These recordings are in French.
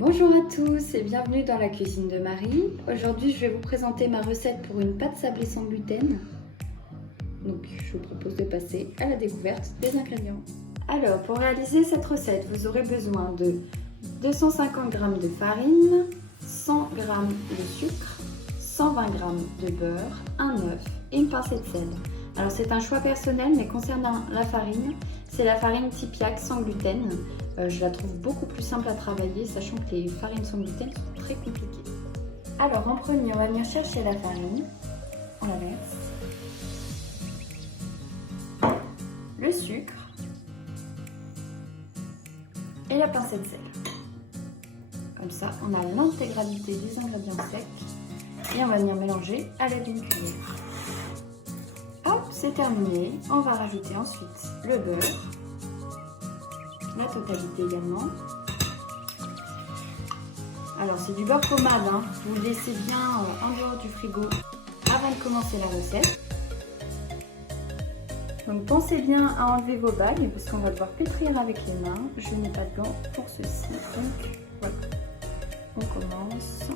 Bonjour à tous et bienvenue dans la cuisine de Marie. Aujourd'hui, je vais vous présenter ma recette pour une pâte sablée sans gluten. Donc, je vous propose de passer à la découverte des ingrédients. Alors, pour réaliser cette recette, vous aurez besoin de 250 g de farine, 100 g de sucre, 120 g de beurre, un œuf et une pincée de sel. Alors, c'est un choix personnel, mais concernant la farine, c'est la farine Tipiak sans gluten. Je la trouve beaucoup plus simple à travailler, sachant que les farines sans gluten sont très compliquées. Alors en premier, on va venir chercher la farine, on la verse, le sucre et la pincée de sel. Comme ça, on a l'intégralité des ingrédients secs et on va venir mélanger à l'aide d'une cuillère. Hop, c'est terminé. On va rajouter ensuite le beurre. La totalité également. Alors c'est du beurre pommade, hein. Vous le laissez bien en dehors du frigo avant de commencer la recette. Donc pensez bien à enlever vos bagues parce qu'on va devoir pétrir avec les mains. Je n'ai pas de gants pour ceci. Donc voilà. On commence.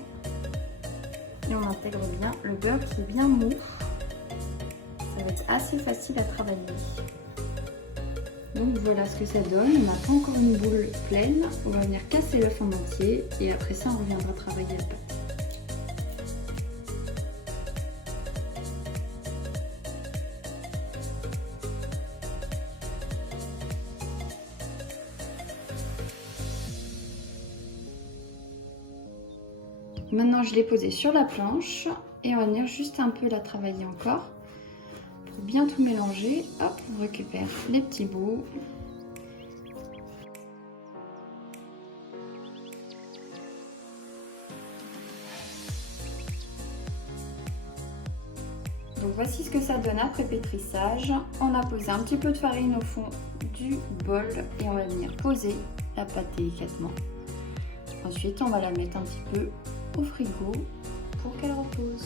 Et on intègre bien le beurre qui est bien mou. Ça va être assez facile à travailler. Donc voilà ce que ça donne, on n'a pas encore une boule pleine, on va venir casser l'œuf en entier et après ça on reviendra travailler la pâte. Maintenant je l'ai posée sur la planche et on va venir juste un peu la travailler encore. Pour bien tout mélanger, hop, on récupère les petits bouts. Donc voici ce que ça donne après pétrissage. On a posé un petit peu de farine au fond du bol et on va venir poser la pâte délicatement. Ensuite, on va la mettre un petit peu au frigo pour qu'elle repose.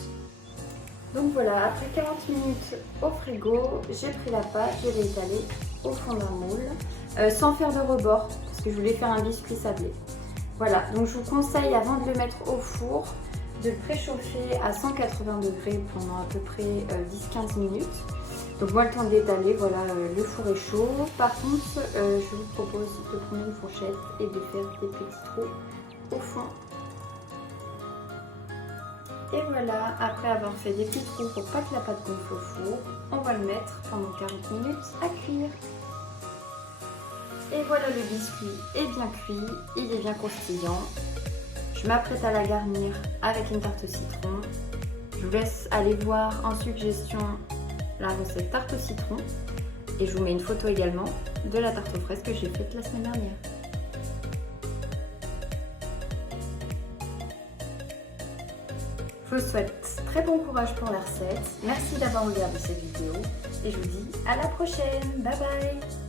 Donc voilà, après 40 minutes au frigo, j'ai pris la pâte, je l'ai étalée au fond d'un moule, sans faire de rebord, parce que je voulais faire un biscuit sablé. Voilà, donc je vous conseille avant de le mettre au four, de le préchauffer à 180 degrés pendant à peu près 10-15 minutes. Donc moi le temps de l'étaler, voilà, le four est chaud. Par contre, je vous propose de prendre une fourchette et de faire des petits trous au fond. Et voilà, après avoir fait des petits trous pour pas que la pâte gonfle au four, on va le mettre pendant 40 minutes à cuire. Et voilà, le biscuit est bien cuit, il est bien croustillant. Je m'apprête à la garnir avec une tarte au citron. Je vous laisse aller voir en suggestion la recette tarte au citron. Et je vous mets une photo également de la tarte aux fraises que j'ai faite la semaine dernière. Je vous souhaite très bon courage pour la recette. Merci d'avoir regardé cette vidéo et je vous dis à la prochaine. Bye bye!